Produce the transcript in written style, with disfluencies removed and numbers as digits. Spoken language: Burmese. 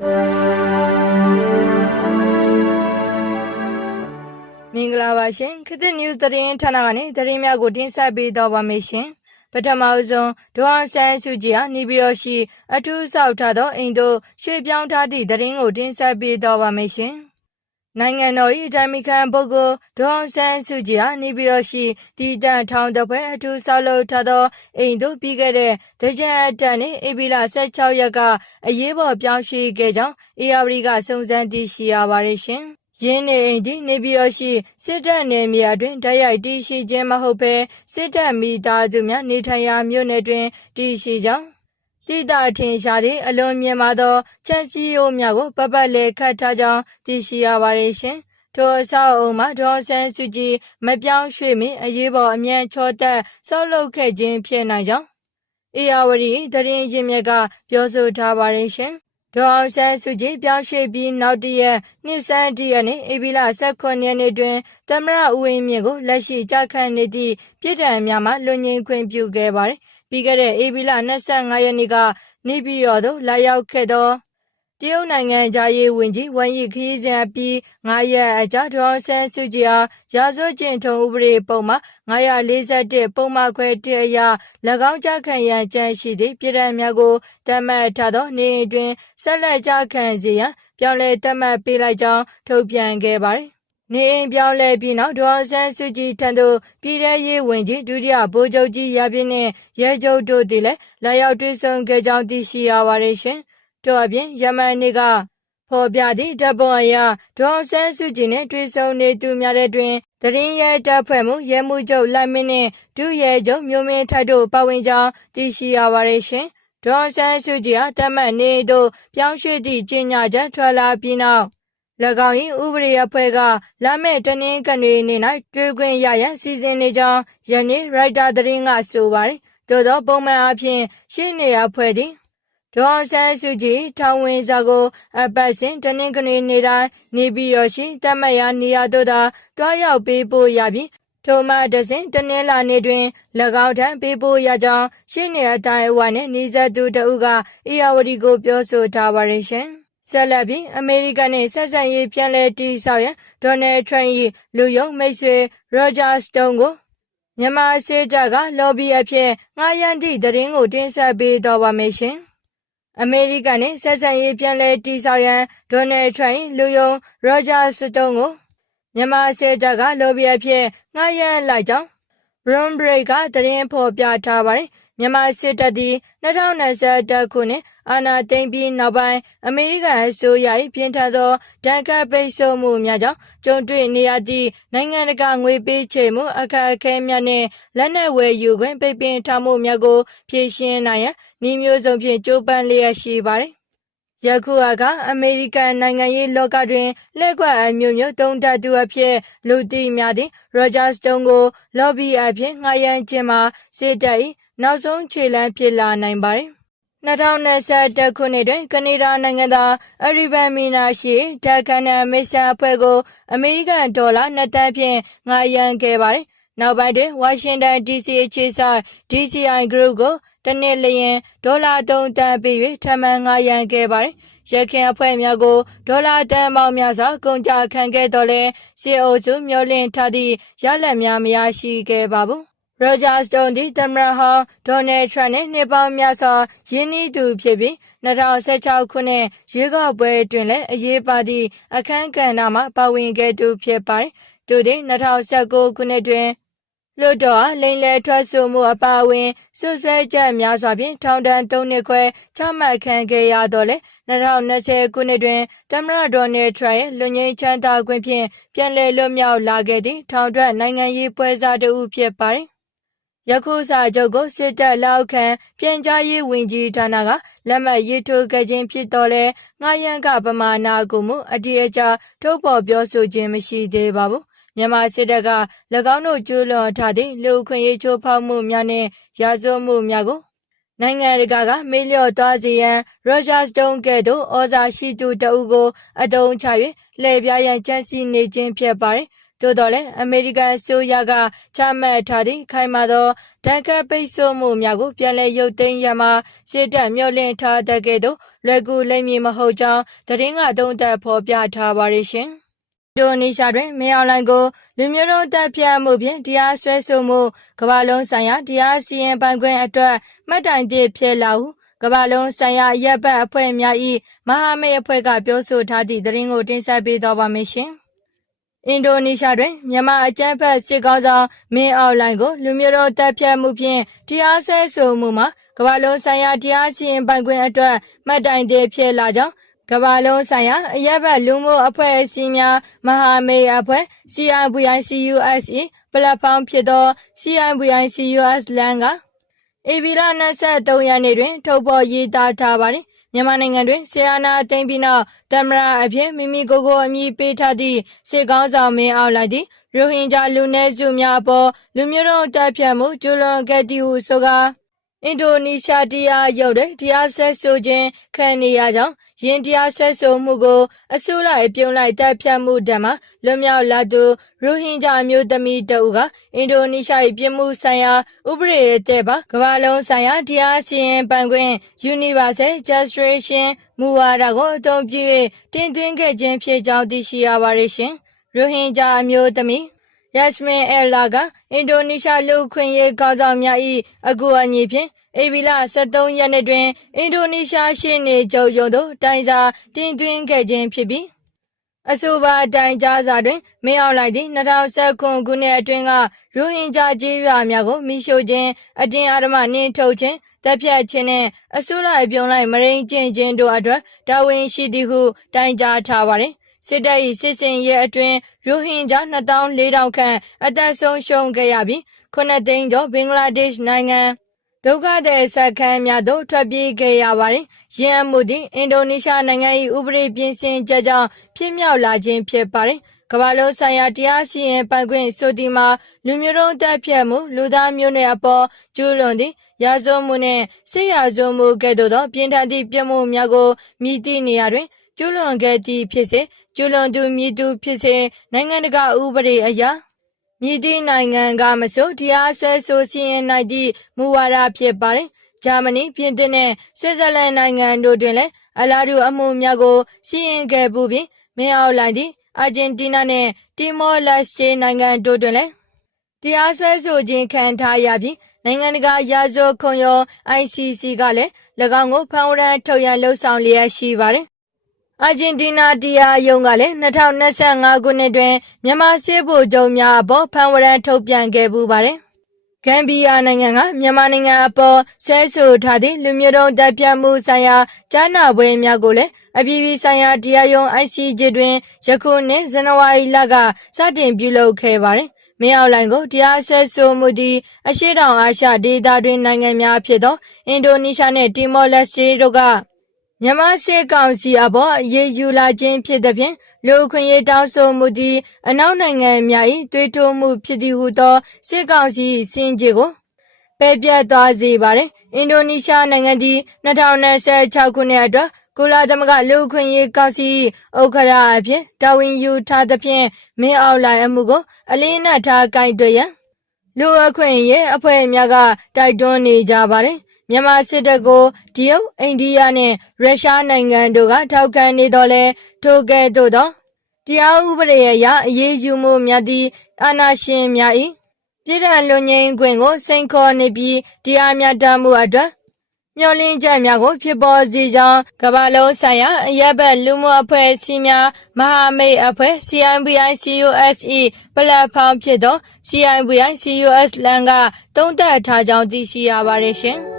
မင်္ဂလာပါရှင်ခေတ်သစ် news သတင်းဌာနကနေသတင်းများကိုတင်ဆက်ပေးတော့ပါမယ်ရှင်ပထမဆုံးဒေါ်အောင်ဆန်းစုကြည်ဟာနေပြည်တော်ရှိအထူးဆောက်ထားသောအိမ်သို့ရွှေ့ပြောင်းထားသည့်သတင်းကိုတင်ဆက်ပေးတော့ပါမယ်ရှင်နိုင်ငံတော်၏အတိုင်ပင်ခံပုဂ္ဂိုလ်ဒေါ်အောင်ဆန်းစုကြည်ဟာနေပြည်တော်ရှိတည်တံ့ထောင်တစ်ဖွဲ့အထူးဆောက်လုပ်ထားသောအိမ်သို့ပြီးခဲ့တဲ့သင်္ကြန်အတက်နှင့်ဧပြီလ16ရက်ကအရေးပေါ်ပြောင်းရွှေ့ခဲ့ကြောင်းအေရဝတီကစုံစမ်းသိရှိရပါတယ်ရှင်ရင်းနေအိမ်ဒီနေပြည်တော်ရှိစစ်တပ်နယ်မြေအတွင်းတိုက်ရိုက်တည်ရှိခြင်းမဟုတ်ဘဲစစ်တပ်မိသားစုများနေထိုင်ရာမြို့နယ်တွင်တည်ရှိကြောင်းတိတာထင်ရှားသည့်အလွန်မြင့်မာသောချက်စီယိုများကိုပတ်လဲခတ်ထားကြောင်းသိရှိရပါတယ်ရှင်ထိုအဆောက်အအုံမှာဒေါ်အောင်ဆန်းစုကြည်မပြောင်းရွှေ့မီအရေးပေါ်အမြန်ချောတက်ဆောက်လုပ်ခဲ့ခြင်းဖြစ်နိုင်ကြောင်းအေရဝတီသတင်းရင်းမြစ်ကပြောဆိုထားပါတယ်ရှင်ဒေါ်အောင်ဆန်းစုကြည်ပြောင်းရွှေ့ပြီးနောက်တရက်နှစ်ဆန်းတရက်နေ့ဧပြီလ19ရက်နေ့တွင်သမ္မတဦးဝင်းမြင့်ကိုလက်ရှိကြခန့်နေသည့်ပြည်ထံများမှလွှတ်ငင်းခွင့်ပြုခဲ့ပါတယ်။ပြီးခဲ့တဲ့ဧပြီလ25ရက်နေ့ကနေပြည်တော်သို့လာရောက်ခဲ့သောတရုတ်နိုင်ငံသားရေးဝန်ကြီးဝမ်ယီခရီးစဉ်အပြီး9ရက်အကြာဒေါ်အောင်ဆန်းစုကြည်အားရာဇဝတ်ကျင့်ထုံးဥပဒေပုံမှာ941ပုံမှခွဲ1အရ၎င်းကြခံရန်ကြံရှိသည့်ပြည်ထံများကိုတတ်မှတ်ထားသောနေအိမ်တွင်ဆက်လက်ကြခံစေရန်ပြောင်းလဲတတ်မှတ်ပေးလိုက်ကြောင်းထုတ်ပြန်ခဲ့ပါတယ်။နေအိမ်ပြောင်းလဲပြီးနောက်ဒေါ်အောင်ဆန်းစုကြည်ထံသို့ပြည်ထရေးဝန်ကြီးဒုတိယဗိုလ်ချုပ်ကြီးရပြင်းနှင့်ရဲချုပ်တို့သည်လည်းလာရောက်တွေ့ဆုံခဲ့ကြောင်းသိရှိရပါတယ်ရှင်။တို့အပြင်ယမန်နေ့ကဖော်ပြသည့်ဓာတ်ပုံအရဒေါ်အောင်ဆန်းစုကြည်နှင့်တွေ့ဆုံနေသူများတဲ့တွင်သတင်းရဲတပ်ဖွဲ့မှုရဲမှုချုပ်လက်မင်းနှင့်ဒုရဲချုပ်မျိုးမင်းထိုက်တို့ပါဝင်ကြောင်းသိရှိရပါတယ်ရှင်။ဒေါ်အောင်ဆန်းစုကြည်အားတမတ်နေသို့ပြောင်းရွှေ့သည့်ကြေညာချက်ထွက်လာပြီးနောက်၎င်း၏ဥပဒေအဖွဲ့ကလာမယ့်တနင်္ဂနွေနေ့၌တွေ့ခွင့်ရရန်စီစဉ်နေကြောင်းယနေ့ရိုက်တာသတင်းကဆိုပါတယ်။သို့သောပုံမှန်အားဖြင့်ရှေ့နေအဖွဲ့သည်ဒေါ်အောင်ဆန်းစုကြည်ထောင်ဝင်စာကိုအပတ်စဉ်တနင်္ဂနွေနေ့တိုင်းနေပြည်တော်ရှိတတ်မှတ်ရာနေရာသို့သာတွားရောက်ပေးပို့ရပြီးထိုမှတစဉ်တနင်္လာနေ့တွင်၎င်းထံပေးပို့ရကြောင်းရှေ့နေအတိုင်းအဝိုင်းနှင့်နေဆက်သူတဦးကအေရဝတီကိုပြောဆိုထားပါတယ်ရှင်။ဆက်လက်ပြီးအမေရိကန်နှင့်ဆက်ဆံရေးပြန်လည်တည်ဆောက်ရန်ဒေါ်နယ်ထရန့်၏လူယုံမိတ်ဆွေရောဂျာစတုန်းကိုမြန်မာစစ်တပ်ကလော်ဘီအဖြစ်ငှားရမ်းသည့်သတင်းကိုတင်ဆက်ပေးတော့ပါမယ်ရှင်။အမေရိကန်နှင့်ဆက်ဆံရေးပြန်လည်တည်ဆောက်ရန်ဒေါ်နယ်ထရန့်၏လူယုံရောဂျာစတုန်းကိုမြန်မာစစ်တပ်ကလော်ဘီအဖြစ်ငှားရမ်းလိုက်ကြောင်း Bloomberg ကသတင်းဖော်ပြထားပါတယ်။မြန်မာစစ်တပ်သည်2021ခုနှစ်အာဏာသိမ်းပြီးနောက်ပိုင်းအမေရိကန်အစိုးရ၏ပြင်းထန်သောဒဏ်ခတ်ပိတ်ဆို့မှုများကြောင့်ကြုံတွေ့နေရသည့်နိုင်ငံတကာငွေပေးချေမှုအခက်အခဲများနှင့်လက်နက်ဝယ်ယူခွင့်ပိတ်ပင်ထားမှုများကိုဖြေရှင်းနိုင်ရန်နည်းမျိုးစုံဖြင့်ကြိုးပမ်းလျက်ရှိပါတယ်။ယခုအခါအမေရိကန်နိုင်ငံရေးလောကတွင်လက်ကွက်အမျိုးမျိုးတုံးတက်သူအဖြစ်လူသိများသည့်ရောဂျာစတုန်းကိုလော်ဘီအဖြစ်ငှားရမ်းခြင်းမှာစစ်တပ်၏နောက်ဆုံးခြေလှမ်းဖြစ်လာနိုင်ပါတယ်။2021ခုနှစ်တွင်ကနေဒါနိုင်ငံသားအရီဗန်မီနာရှိဒက်ကန်နယ်မစ်ဆန်အဖွဲ့ကိုအမေရိကန်ဒေါ်လာ2 သန်းဖြင့်ငှားရမ်းခဲ့ပါတယ်။နောက်ပိုင်းတွင်ဝါရှင်တန် DC အခြေစိုက် DCI Group ကိုတနှစ်လျင်ဒေါ်လာ3 သန်းပေး၍ထပ်မံငှားရမ်းခဲ့ပါတယ်။ရခိုင်အဖွဲ့များကိုဒေါ်လာတန်ပေါင်းများစွာကုန်ကျခံခဲ့တော်လဲစစ်အုပ်စုမျှော်လင့်ထားသည့်ရလဒ်များမရရှိခဲ့ပါဘူး။ရောဂျာစတုန်းသည်သမ္မတဟောင်းဒေါ်နယ်ထရန့်နှင့်နှစ်ပေါင်းများစွာရင်းနှီးသူဖြစ်ပြီး2016ခုနှစ်ရွေးကောက်ပွဲတွင်လည်းအရေးပါသည့်အခမ်းကဏ္ဍမှာပါဝင်ခဲ့သူဖြစ်ပါတယ်။သူသည်2019ခုနှစ်တွင်လွှတ်တော်လိမ်လည်ထွက်ဆိုမှုအပါအဝင်စွပ်စွဲချက်များစွာဖြင့်ထောင်ဒဏ်3 နှစ်ခွဲချမှတ်ခံခဲ့ရတော့လေ2020ခုနှစ်တွင်သမ္မတဒေါ်နယ်ထရန့်ရဲ့လွတ်ငြိမ်းချမ်းသာခွင့်ဖြင့်ပြန်လည်လွတ်မြောက်လာခဲ့သည့်ထောင်ထွက်နိုင်ငံရေးပွဲစားတစ်ဦးဖြစ်ပါတယ်။ယခုစာချုပ်ကိုစစ်တပ်လက်အောက်ခံပြန်ကြားရေးဝန်ကြီးဌာနကလက်မှတ်ရေးထိုးခဲ့ခြင်းဖြစ်တော်လဲငှားရမ်းကပမာဏကိုမှုအတိအကျထုတ်ဖော်ပြောဆိုခြင်းမရှိသေးပါဘူး။မြန်မာစစ်တပ်က၎င်းတို့ကျူးလွန်ထားသည့်လူခွင့်ရေးချိုးဖောက်မှုများနှင့်ရာဇဝတ်မှုများကိုနိုင်ငံတကာကမေ့လျော့သွားစေရန်ရောဂျာစတုန်းကဲ့သို့ဩဇာရှိသူတဦးကိုအတုံးချ၍လှည့်ပြားရန်ကြံစည်နေခြင်းဖြစ်ပါတယ်။ သို့တော်လည်းအမေရိကန်ဆိုရကချမှတ်ထားသည့်ခိုင်မာသောတန်ခတ်ပိတ်ဆို့မှုများကိုပြန်လည်ရုပ်သိမ်းရမှာစစ်တပ်မျှော်လင့်ထားတဲ့ကဲ့သို့လွယ်ကူလိမ့်မည်မဟုတ်ကြောင်းသတင်းကသုံးသပ်ဖော်ပြထားပါရရှင်။အင်ဒိုနီးရှားတွင်မင်းအောင်လှိုင်ကိုလူမျိုးတုံးတပ်ဖြတ်မှုဖြင့်တရားစွဲဆိုမှုကမ္ဘာလုံးဆိုင်ရာတရားစီရင်ပိုင်ခွင့်အတွက်မှတ်တိုင်သစ်ဖြစ်လာဟုကမ္ဘာလုံးဆိုင်ရာရပ်ပတ်အဖွဲ့များ၏မဟာမိတ်အဖွဲ့ကပြောဆိုထားသည့်သတင်းကိုတင်ဆက်ပေးသွားပါမယ်ရှင်။အင်ဒိုနီးရှားတွင်မြန်မာအကြမ်းဖက်စစ်ကောင်ဆောင်မင်းအောင်လှိုင်ကိုလူမျိုးတုံးတပ်ဖြတ်မှုဖြင့်တရားစွဲဆိုမှုမှာကမ္ဘာလုံးဆိုင်ရာတရားစီရင်ပိုင်ခွင့်အတွက်မှတ်တိုင်သစ်ဖြစ်လာကြောင်းကမ္ဘာလုံးဆိုင်ရာအရက်ဘတ်လူမှုအဖွဲ့အစည်းများမဟာမိတ်အဖွဲ့ CIVICUS ၏ပလက်ဖောင်းဖြစ်သော CIVICUS လမ်းကဧပြီလ23ရက်နေ့တွင်ထုတ်ဖော်ရေးသားထားပါသည်မြန်မာနိုင်ငံတွင်ဆီယနာသိမ်းပြီးနောက်သမ္မတအဖြစ်မိမိကိုယ်ကိုအမည်ပေးထားသည့်စစ်ကောင်ဆောင်မင်းအောင်လှိုင်သည်ရိုဟင်ဂျာလူနည်းစုများအပေါ်လူမျိုးတုံးတပ်ဖြတ်မှုကျူးလွန်ခဲ့သည်ဟုဆိုကာအင်ဒိုနီးရှားတရားရုံးတွင်တရားစွဲဆိုခြင်းခံနေရကြောင်းယင်းတရားစွဲဆိုမှုကိုအစိုးရပြုံးလိုက်တပ်ဖြတ်မှုတံမှာလွတ်မြောက်လာသူရိုဟင်ဂျာမျိုးသမီးတဦးကအင်ဒိုနီးရှား၏ပြည်မှုဆိုင်ရာဥပဒေတဲ့ပါကမ္ဘာလုံးဆိုင်ရာတရားစီရင်ပိုင်ခွင့် Universal Justice မူဝါဒကိုအသုံးပြု၍တင်သွင်းခဲ့ခြင်းဖြစ်ကြောင်းသိရှိရပါရရှင်။ရိုဟင်ဂျာအမျိုးသမီးYasmin Ella ကအင်ဒိုနီးရှားလူခွင့်ရေးခေါင်းဆောင်များ၏အကူအညီဖြင့်ဧပြီလ23ရက်နေ့တွင်အင်ဒိုနီးရှားရှေ့နေချုပ်ရုံးသို့တိုင်စာတင်သွင်းခဲ့ခြင်းဖြစ်ပြီးအဆိုပါတိုင်ကြားစာတွင်မင်းအောင်လှိုင်သည်2019ခုနှစ်အတွင်းကရိုဟင်ဂျာကျေးရွာများကိုမိရှို့ခြင်းအတင်းအဓမ္မနှင်ထုတ်ခြင်းတပ်ဖြတ်ခြင်းနှင့်အစိုးရပြုံးလိုက်မရင်းကျင့်ခြင်းတို့အတွက်တာဝန်ရှိသည်ဟုတိုင်ကြားထားပါသည်စစ်တပ်၏စစ်စင်ရဲအတွင်းရိုဟင်ဂျာ2400ခန့်အသက်ဆုံးရှုံးခဲ့ရပြီး9သိန်းကျော်ဘင်္ဂလားဒေ့ရှ်နိုင်ငံဒုက္ခသည်စခန်းများသို့ထွက်ပြေးခဲ့ရပါတယ်။ယင်းအမှုသည်အင်ဒိုနီးရှားနိုင်ငံ၏ဥပဒေပြင်ဆင်ချက်ကြောင့်ဖြစ်မြောက်လာခြင်းဖြစ်ပါတယ်။ကမ္ဘာလုံးဆိုင်ရာတရားစီရင်ပိုင်ခွင့်ဆိုသည်မှာလူမျိုးတုံးတပ်ဖြတ်မှုလူသားမျိုးနွယ်အပေါ်ကျူးလွန်သည့်ရာဇဝတ်မှုနှင့်စစ်ရာဇဝတ်မှုကဲ့သို့သောပြင်းထန်သည့်ပြစ်မှုများကိုမြည်သည့်နေရာတွင်ကျူးလွန်ခဲ့သည့်ဖြစ်စေကျူးလွန်သူမည်သူဖြစ်စေနိုင်ငံတကာဥပဒေအရမြည်သည့်နိုင်ငံကမဆိုတရားစွဲဆိုစီရင်နိုင်သည့်မူဝါဒဖြစ်ပါတယ်။ဂျာမနီပြင်သစ်နှင့်ဆွစ်ဇာလန်နိုင်ငံတို့တွင်လည်းအလားတူအမှုများကိုစီရင်ခဲ့ပူပြီးမင်းအောင်လှိုင်သည်အာဂျင်တီးနားနှင့်တီမောလက်စတေနိုင်ငံတို့တွင်လည်းတရားစွဲဆိုခြင်းခံထားရပြီးနိုင်ငံတကာရာဇဝတ်ခုံရုံး ICC ကလည်း၎င်းကိုဖမ်းဝရမ်းထုတ်ရန်လှုံ့ဆော်လျက်ရှိပါတယ်။အာဂျင်တီးနားတရားရုံးကလည်း2025ခုနှစ်တွင်မြန်မာစစ်ဗိုလ်ချုပ်များအပေါ်ဖမ်းဝရမ်းထုတ်ပြန်ခဲ့ပူပါတယ်။ဂမ်ဘီယာနိုင်ငံကမြန်မာနိုင်ငံအပေါ်ဆွဲဆိုထားသည့်လူမျိုးတုံးတပ်ဖြတ်မှုဆိုင်ရာကြားနာပွဲများကိုလည်းအပြည်ပြည်ဆိုင်ရာတရားရုံး ICJ တွင်ယခုနှစ်ဇန်နဝါရီလကစတင်ပြုလုပ်ခဲ့ပါတယ်။မင်းအောင်လှိုင်ကိုတရားစွဲဆိုမှုသည်အရှေ့တောင်အာရှဒေသတွင်နိုင်ငံများဖြစ်သောအင်ဒိုနီးရှားနှင့်တီမောလက်စတေတို့ကမြန်မာစစ်ကောင်စီအပေါ်အရေးယူလာခြင်းဖြစ်သဖြင့်လူခွင့်ရေးတောင်းဆိုမှုသည်အနောက်နိုင်ငံများ၏တွေးတောမှုဖြစ်သည်ဟုသောစစ်ကောင်စီစင်ကြေကိုပယ်ပြတ်သွားစေပါသည်အင်ဒိုနီးရှားနိုင်ငံသည်2026ခုနှစ်အတွက်ကုလသမဂ္ဂလူခွင့်ရေးကောင်စီဥက္ကဋ္ဌအဖြစ်တာဝန်ယူထားသဖြင့်မင်းအောင်လှိုင်အမှုကိုအလေးနက်ထားကိုင်တွယ်ရန်လူအခွင့်ရေးအဖွဲ့များကတိုက်တွန်းနေကြပါတယ်မြန်မာစစ်တပ်ကိုတရုတ်အိန္ဒိယနှင့်ရုရှားနိုင်ငံတို့ကထောက်ခံနေတော့လဲထိုကဲ့သို့သောတရားဥပဒေအရအရေးယူမှုများသည့်အာဏာရှင်များ၏ပြည်ထောင်လွန်ငင်းခွင့်ကိုစိန်ခေါ်နေပြီးတရားမျှတမှုအတွက်မျှော်လင့်ချက်များကိုဖြစ်ပေါ်စေကြောင်းကမ္ဘာလုံးဆိုင်ရာအရက်ဘတ်လူမှုအဖွဲ့အစည်းများမဟာမိတ်အဖွဲ့ CIVICUS ၏ပလက်ဖောင်းဖြစ်သော CIVICUS လမ်းကသုံးသပ်ထားကြောင်းသိရှိရပါတယ်ရှင်။